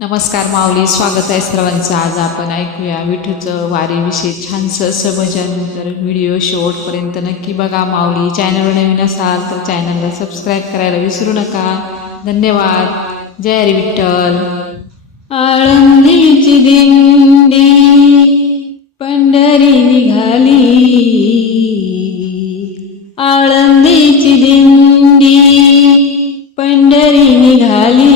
नमस्कार माऊली स्वागत आहे सर्वांचं. आज आपण ऐकूया विठूचं वारीविषयी छानसं असं भजन तर व्हिडिओ शेवटपर्यंत नक्की बघा माऊली. चॅनलवर नवीन असाल तर चॅनलला सबस्क्राईब करायला विसरू नका. धन्यवाद. जय हरी विठ्ठल. आळंदीची दिंडी पंढरी निघाली. आळंदीची दिंडी पंढरी निघाली.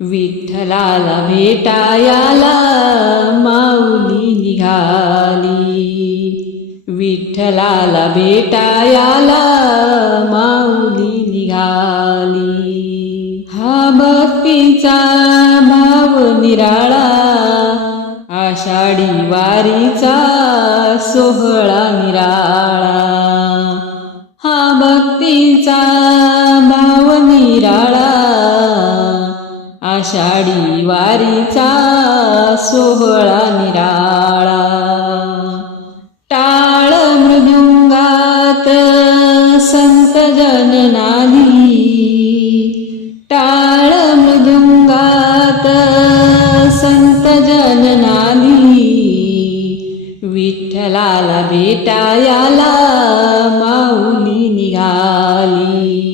विठ्ठलाला भेटायाला माऊली निघाली. विठ्ठलाला भेटायाला माऊली निघाली. हा भक्तीचा भाव निराळा आषाढी वारीचा सोहळा निराळा. हा भक्तीचा आषाढी वारीचा सोहळा निराळा. टाळ मृदुंगात संत जननाधी. टाळ मृदुंगात संत जननाधी. विठ्ठलाला भेटायाला माऊली निघाली.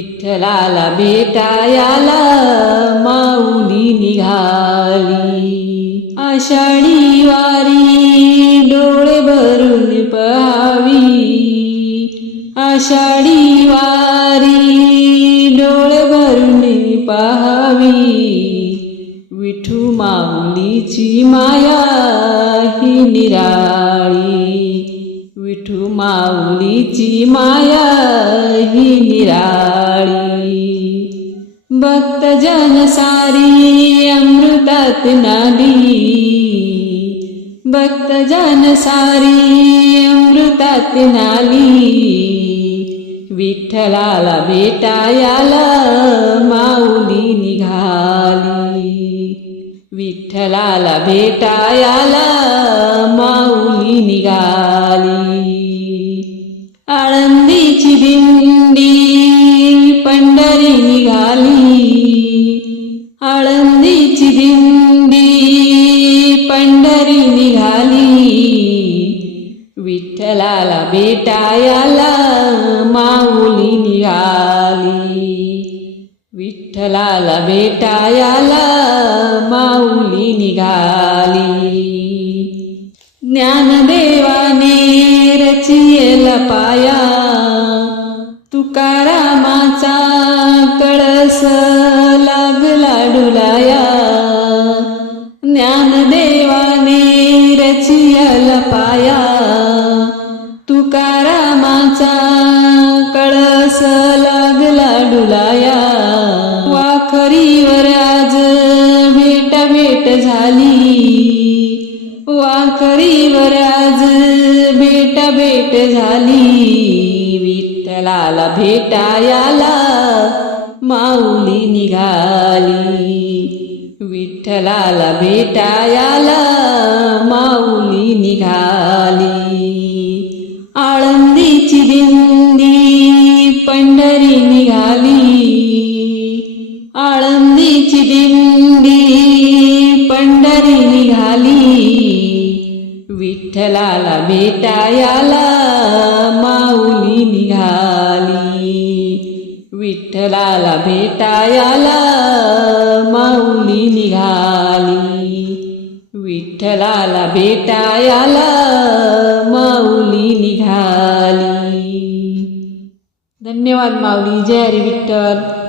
विठ्ठलाला भेटायाला माऊली निघाली. आषाढी वारी डोळे भरून पहावी. आषाढी वारी डोळे भरून पहावी. विठू माऊलीची माया ही निराळी. माऊलीची माया ही निराळी. भक्तजन सारी अमृतात नाली भक्तजन सारी अमृतात नाली विठ्ठलाला भेटायाला माऊली निघाली. विठ्ठलाला भेटायाला माऊली निघाली. आळंदीची दिंडी पंढरी निघाली. आळंदीची दिंडी पंढरी निघाली. विठ्ठलाला भेटायाला माऊली निघाली. विठ्ठलाला भेटायाला माऊली निघाली. ज्ञानदेव पाया तुकारामाचा कळस लागला डुलाया. ज्ञानदेवाने रचियल पाया तुकारामाचा कळस लागला डुलाया. वाखरीवर आज भेट भेट झाली वाखरीवर आज भेट झाली. विठ्ठलाला भेटायाला माऊली निघाली. विठ्ठलाला भेटायाला माऊली निघाली. आळंदीची दिंडी पंढरी निघाली. आळंदीची दिंडी पंढरी निघाली. विठ्ठलाला भेटायाला माऊली निघाली. विठ्ठलाला भेटायाला माऊली निघाली. विठ्ठलाला भेटायाला माऊली निघाली. धन्यवाद माऊली. जय हरी विठ्ठल.